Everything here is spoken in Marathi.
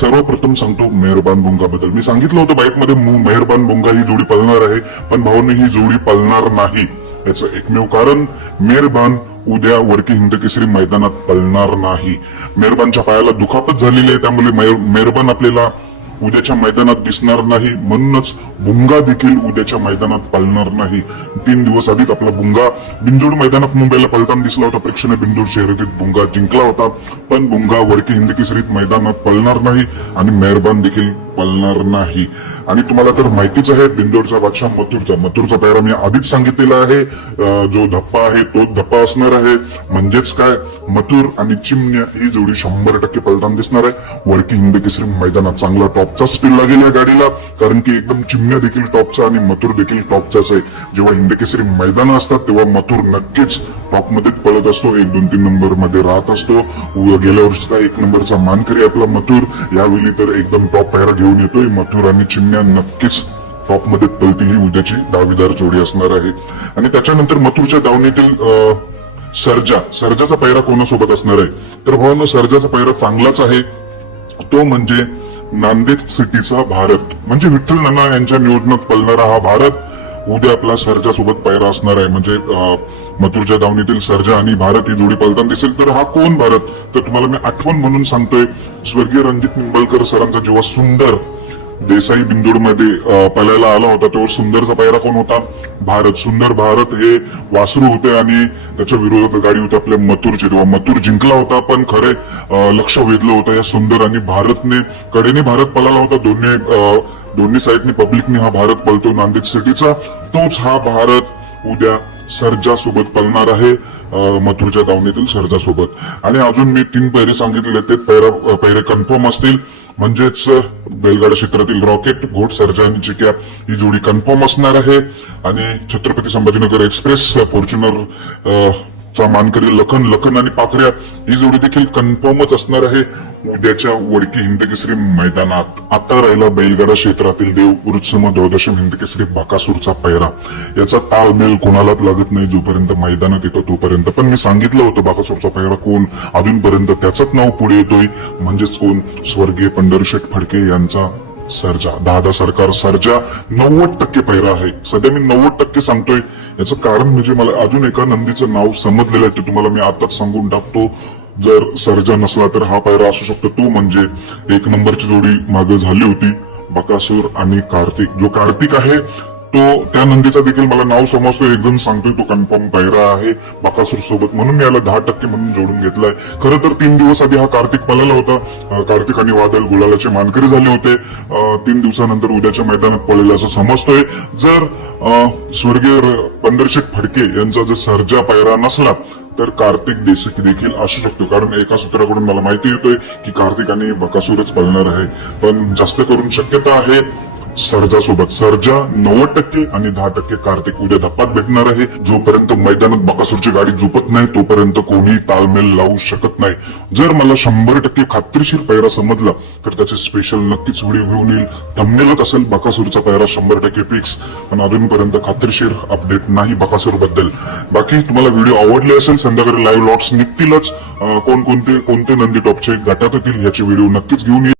सर्वप्रथम सांगतो मेहरबान बुंगाबद्दल. मी सांगितलं होतं बाईकमध्ये मेहरबान बुंगा ही जोडी पळणार आहे, पण भावांनी ही जोडी पळणार नाही. याचं एकमेव कारण मेहरबान उद्या वडकी हिंद केसरी मैदानात पळणार नाही. मेहरबानच्या पायाला दुखापत झालेली आहे, त्यामुळे मेहरबान आपल्याला उद्याच्या मैदानात दिसणार नाही. म्हणूनच बुंगा देखील उद्याच्या मैदानात पळणार नाही. 3 दिवस आधीच आपला बुंगा बिनजोड मैदानात मुंबईला पळताना दिसला होता. प्रेक्षणीय बिनजोड शर्यतीत बुंगा जिंकला होता, पण बुंगा वडकी हिंद केसरीत मैदानात पळणार नाही आणि मेहरबान देखील पळणार नाही. आणि तुम्हाला तर माहितीच आहे बिनजोडचा बादशाह मथुरचा पैरा मी आधीच सांगितलेला आहे. जो धप्पा आहे तोच धप्पा असणार आहे. म्हणजेच काय, मथुर आणि चिमण्या ही जोडी 100% पळताना दिसणार आहे. वडकी हिंद केसरी मैदानात चांगला टॉपचा स्पीड लागेल या गाडीला, कारण की एकदम चिमण्या देखील टॉपचा आणि मथुर देखील टॉपचाच आहे. जेव्हा हिंद केसरी मैदान असतात तेव्हा मथुर नक्कीच टॉप मध्ये पळत असतो, 1, 2, 3 नंबर मध्ये राहत असतो. गेल्या वर्षीचा 1 नंबरचा मानकरी आपला मथुर, यावेळी तर एकदम टॉप पैरा घेऊन येतोय. मथुर आणि चिमण्या नक्कीच टॉप मध्ये पळतील, ही उद्याची दावेदार जोडी असणार आहे. आणि त्याच्यानंतर मथुरच्या दावणीतील सर्जाचा पैरा कोणासोबत असणार आहे, तर भावांनो सर्जाचा पैरा चांगलाच आहे. तो म्हणजे नांदेड सिटीचा भारत, म्हणजे विठ्ठल नाना यांच्या नियोजनात पळणारा हा भारत उद्या आपला सर्जा सोबत पैरा असणार आहे. म्हणजे मथुरच्या दावणीतील सर्जा आणि भारत ही जोडी पळताना दिसेल. तर हा कोण भारत, तर तुम्हाला मी आठवण म्हणून सांगतोय, स्वर्गीय रणजित निंबाळकर सरांचा जेव्हा सुंदर देसाई बिंदोड मध्ये पळायला आला होता तेव्हा सुंदरचा पैरा कोण होता, भारत. सुंदर भारत हे वासरू होते आणि त्याच्या विरोधात गाडी होती आपल्या मथुरची. तेव्हा मथुर जिंकला होता, पण खरे लक्ष वेधलं होतं या सुंदर आणि भारतने. कडेने भारत पळाला होता, दोन्ही साईडने पब्लिकने हा भारत पळतो नांदेड सिटीचा. तोच हा भारत उद्या सर्जा सोबत पळणार आहे, मथुरच्या दावणीतील सर्जा सोबत. आणि अजून मी 3 पैरे सांगितलेले, ते पैरे कन्फर्म असतील. म्हणजेच बैलगाडा क्षेत्रातील रॉकेट, घोट, सर्जा आणि चिक्या ही जोडी कन्फर्म असणार आहे. आणि छत्रपती संभाजीनगर एक्सप्रेस, फॉर्च्युनर चा मानकरी लखन आणि पाखऱ्या ही जोडी देखील कन्फर्मच असणार आहे उद्याच्या वडकी हिंद केसरी मैदानात. आता राहिला बैलगाडा क्षेत्रातील देव वृत्सम द्वादशम हिंद केसरी बकासूरचा पैरा. याचा ताळमेळ कोणालाच लागत नाही जोपर्यंत मैदानात येतो तोपर्यंत. पण मी सांगितलं होतं बकासूरचा पैरा कोण, अजूनपर्यंत त्याचंच नाव पुढे येतोय. म्हणजेच कोण, स्वर्गीय पंढरीशेठ फडके यांचा सर्जा. दादा सरकार सर्जा 90% पैरा आहे. सध्या मी 90% सांगतोय, याचं कारण म्हणजे मला अजून एका नंदीचं नाव समजलेलं आहे, ते तुम्हाला मी आताच सांगून टाकतो. जर सर्जा नसला तर हा पैरा असू शकतो. तो म्हणजे 1 नंबरची जोडी मागे झाली होती, बकासूर आणि कार्तिक. जो कार्तिक आहे तो त्या नंदीचा देखील मला नाव समजतोय, एक जण सांगतोय तो कन्फर्म पैरा आहे बकासूर सोबत, म्हणून मी याला 10% म्हणून जोडून घेतलाय. खरं तर 3 दिवस आधी हा कार्तिक पळाला होता. कार्तिक आणि वादळ गुलालाचे मानकरी झाले होते. 3 दिवसानंतर उद्याच्या मैदानात पळेल असं समजतोय. जर स्वर्गीय पंढरीशेठ फडके यांचा जर सर्जा पैरा नसला तर कार्तिक देसाई देखील असू शकतो, कारण एका सूत्राकडून मला माहिती येतोय की कार्तिक आणि बकासूरच पळणार आहे. पण जास्त करून शक्यता आहे सर्जा सोबत. सर्जा 90% आणि 10% कार्तिक उद्या धप्पात भेटणार आहे. जोपर्यंत मैदानात बकासूरची गाडी झोपत नाही तोपर्यंत कोणी तालमेल लावू शकत नाही. जर मला 100% खात्रीशीर पैरा समजला तर त्याचे स्पेशल नक्कीच व्हिडिओ घेऊन येईल. थंबनेलच असेल बकासूरचा पैरा 100% फिक्स, पण अजूनपर्यंत खात्रीशीर अपडेट नाही बकासूर बद्दल. बाकी तुम्हाला व्हिडिओ आवडले असेल, संध्याकाळी लाईव्ह लॉट्स निघतीलच. कोणते नंदी टॉपचे गटात येतील याचे व्हिडिओ नक्कीच घेऊन येईल.